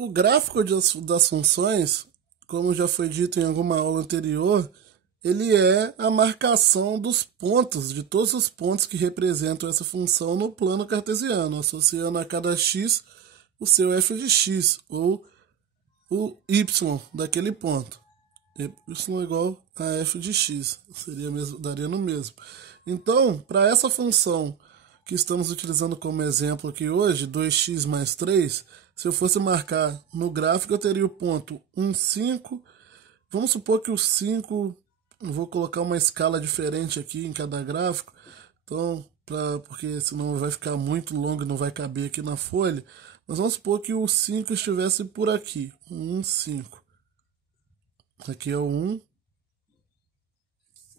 O gráfico das funções, como já foi dito em alguma aula anterior, ele é a marcação dos pontos, de todos os pontos que representam essa função no plano cartesiano, associando a cada x o seu f de x, ou o y daquele ponto. Y igual a f de x, daria no mesmo. Então, para essa função que estamos utilizando como exemplo aqui hoje, 2x mais 3, se eu fosse marcar no gráfico, eu teria o ponto 1, 5. Vamos supor que o 5, vou colocar uma escala diferente aqui em cada gráfico, então, porque senão vai ficar muito longo e não vai caber aqui na folha. Mas vamos supor que o 5 estivesse por aqui, 1, 5. Aqui é o 1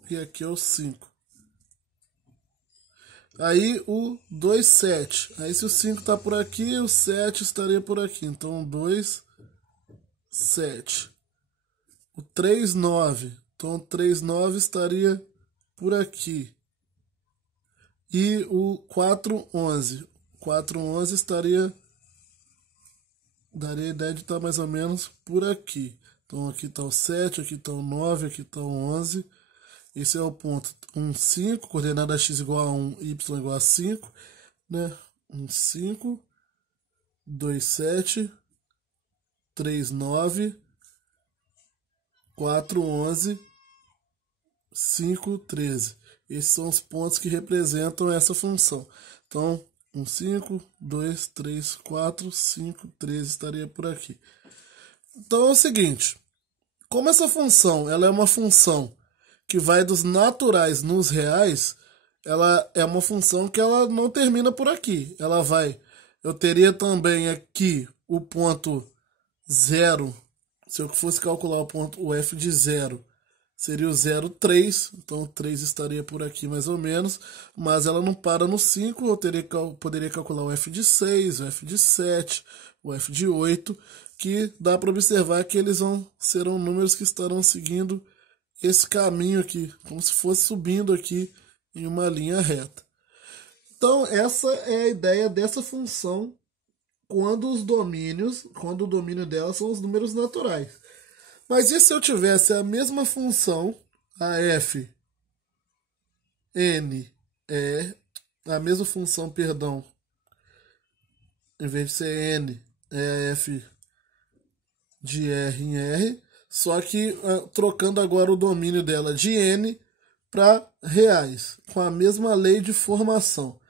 e aqui é o 5. Aí o 2, 7. Aí se o 5 está por aqui, o 7 estaria por aqui. Então 2, 7. O 3, 9. Então o 3, 9 estaria por aqui. E o 4, 11. 4, 11 estaria... daria a ideia de estar mais ou menos por aqui. Então aqui está o 7, aqui está o 9, aqui está o 11. Esse é o ponto 1, 5, coordenada x igual a 1, y igual a 5, né? 1, 5, 2, 7, 3, 9, 4, 11, 5, 13. Esses são os pontos que representam essa função. Então, 1, 5, 2, 3, 4, 5, 13 estaria por aqui. Então é o seguinte, como essa função ela é uma função que vai dos naturais nos reais, ela é uma função que ela não termina por aqui. Ela vai... Eu teria também aqui o ponto 0. Se eu fosse calcular o f de 0, seria o 0, 3. Então o 3 estaria por aqui mais ou menos. Mas ela não para no 5. Eu poderia calcular o f de 6, o f de 7, o f de 8. Que dá para observar que serão números que estarão seguindo esse caminho aqui, como se fosse subindo aqui em uma linha reta. Então, essa é a ideia dessa função quando o domínio dela são os números naturais. Mas e se eu tivesse a mesma função, a f n, a mesma função, perdão, em vez de ser n, é f de r em r, só que trocando agora o domínio dela de n para reais, com a mesma lei de formação.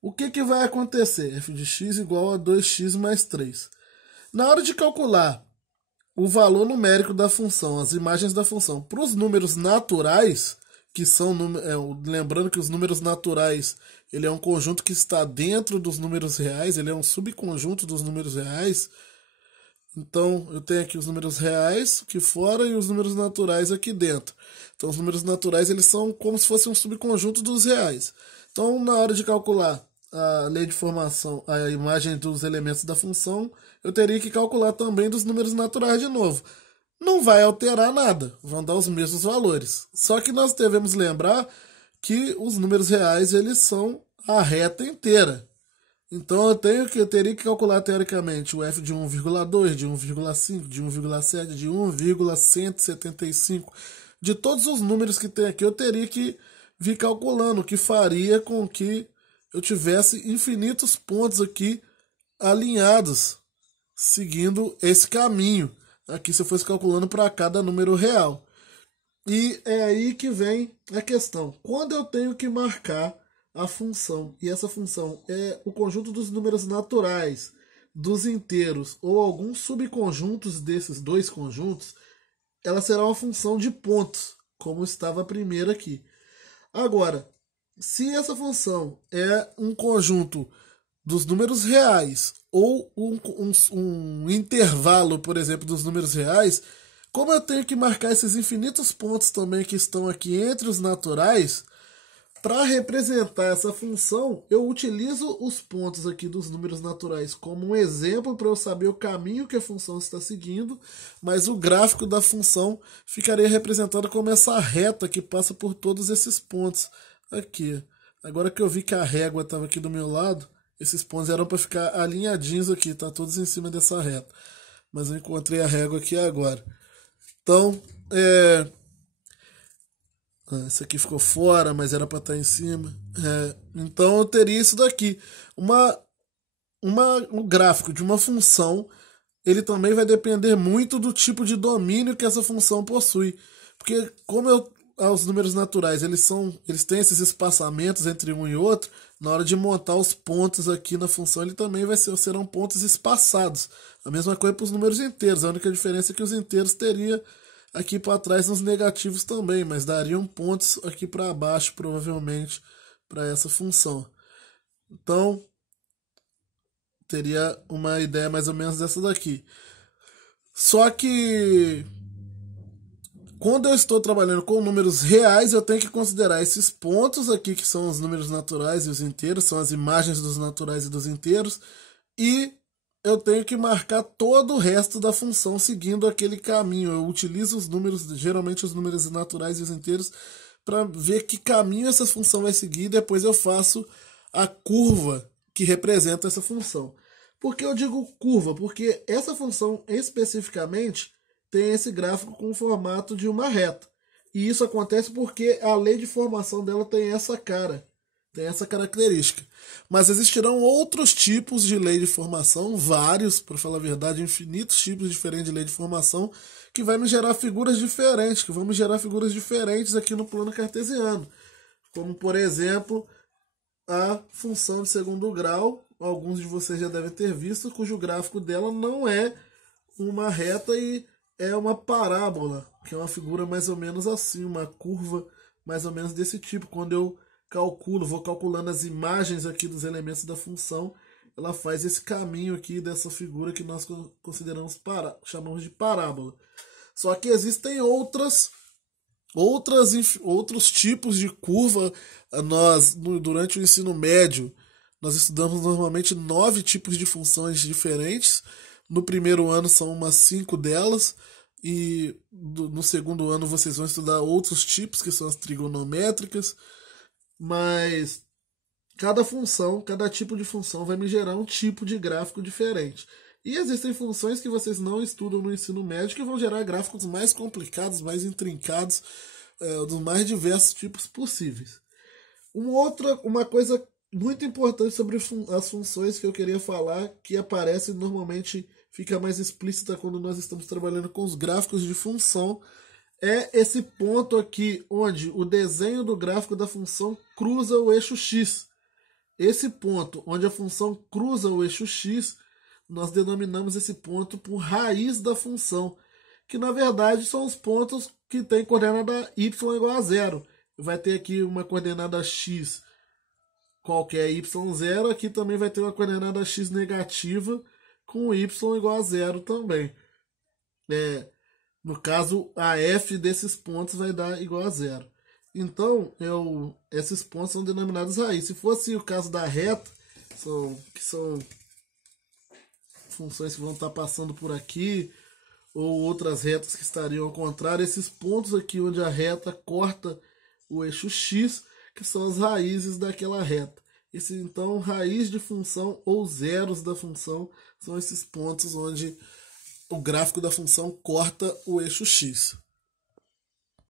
O que vai acontecer? F de x igual a 2x mais 3. Na hora de calcular o valor numérico da função, as imagens da função, para os números naturais, que são, lembrando que os números naturais, ele é um conjunto que está dentro dos números reais, ele é um subconjunto dos números reais. Então, eu tenho aqui os números reais aqui fora e os números naturais aqui dentro. Então, os números naturais, eles são como se fosse um subconjunto dos reais. Então, na hora de calcular a lei de formação, a imagem dos elementos da função, eu teria que calcular também dos números naturais de novo. Não vai alterar nada, vão dar os mesmos valores. Só que nós devemos lembrar que os números reais, eles são a reta inteira. Então eu teria que calcular teoricamente o f de 1,2, de 1,5, de 1,7, de 1,175, de todos os números que tem aqui, eu teria que vir calculando, o que faria com que eu tivesse infinitos pontos aqui alinhados, seguindo esse caminho, aqui se eu fosse calculando para cada número real. E é aí que vem a questão. Quando eu tenho que marcar a função, e essa função é o conjunto dos números naturais, dos inteiros, ou alguns subconjuntos desses dois conjuntos, ela será uma função de pontos, como estava a primeira aqui. Agora, se essa função é um conjunto dos números reais, ou um intervalo, por exemplo, dos números reais, como eu tenho que marcar esses infinitos pontos também que estão aqui entre os naturais, para representar essa função, eu utilizo os pontos aqui dos números naturais como um exemplo para eu saber o caminho que a função está seguindo, mas o gráfico da função ficaria representado como essa reta que passa por todos esses pontos aqui. Agora que eu vi que a régua estava aqui do meu lado, esses pontos eram para ficar alinhadinhos aqui, tá todos em cima dessa reta. mas eu encontrei a régua aqui agora. Então, esse aqui ficou fora, mas era para estar em cima. Então eu teria isso daqui. Um gráfico de uma função, ele também vai depender muito do tipo de domínio que essa função possui. Porque os números naturais eles têm esses espaçamentos entre um e outro, na hora de montar os pontos aqui na função, ele também serão pontos espaçados. A mesma coisa para os números inteiros. A única diferença é que os inteiros teria aqui para trás nos negativos também, mas dariam pontos aqui para baixo, provavelmente, para essa função. Então, teria uma ideia mais ou menos dessa daqui. Só que quando eu estou trabalhando com números reais, eu tenho que considerar esses pontos aqui, que são os números naturais e os inteiros, são as imagens dos naturais e dos inteiros, e eu tenho que marcar todo o resto da função seguindo aquele caminho. Eu utilizo os números, geralmente os números naturais e os inteiros, para ver que caminho essa função vai seguir, e depois eu faço a curva que representa essa função. Por que eu digo curva? Porque essa função especificamente tem esse gráfico com o formato de uma reta. E isso acontece porque a lei de formação dela tem essa cara, tem essa característica. Mas existirão outros tipos de lei de formação, vários, para falar a verdade, infinitos tipos diferentes de lei de formação, que vai me gerar figuras diferentes, que vão me gerar figuras diferentes aqui no plano cartesiano. Como, por exemplo, a função de segundo grau, alguns de vocês já devem ter visto, cujo gráfico dela não é uma reta e é uma parábola, que é uma figura mais ou menos assim, uma curva mais ou menos desse tipo. Quando eu vou calculando as imagens aqui dos elementos da função, ela faz esse caminho aqui dessa figura que nós chamamos de parábola. Só que existem outros tipos de curva. Durante o ensino médio, nós estudamos normalmente 9 tipos de funções diferentes. No primeiro ano são umas 5 delas, e no segundo ano vocês vão estudar outros tipos, que são as trigonométricas, mas cada tipo de função vai me gerar um tipo de gráfico diferente. E existem funções que vocês não estudam no ensino médio que vão gerar gráficos mais complicados, mais intrincados, dos mais diversos tipos possíveis. Uma coisa muito importante sobre as funções que eu queria falar, que aparece normalmente, fica mais explícita quando nós estamos trabalhando com os gráficos de função, é esse ponto aqui, onde o desenho do gráfico da função cruza o eixo x. Esse ponto, onde a função cruza o eixo x, nós denominamos esse ponto por raiz da função, que na verdade são os pontos que têm coordenada y igual a zero. Vai ter aqui uma coordenada x qualquer y0, aqui também vai ter uma coordenada x negativa com y igual a zero também. No caso, a f desses pontos vai dar igual a zero. Então, esses pontos são denominados raiz. Se fosse o caso da reta, que são funções que vão estar passando por aqui, ou outras retas que estariam ao contrário, esses pontos aqui onde a reta corta o eixo x, que são as raízes daquela reta. Então, raiz de função ou zeros da função são esses pontos onde o gráfico da função corta o eixo x.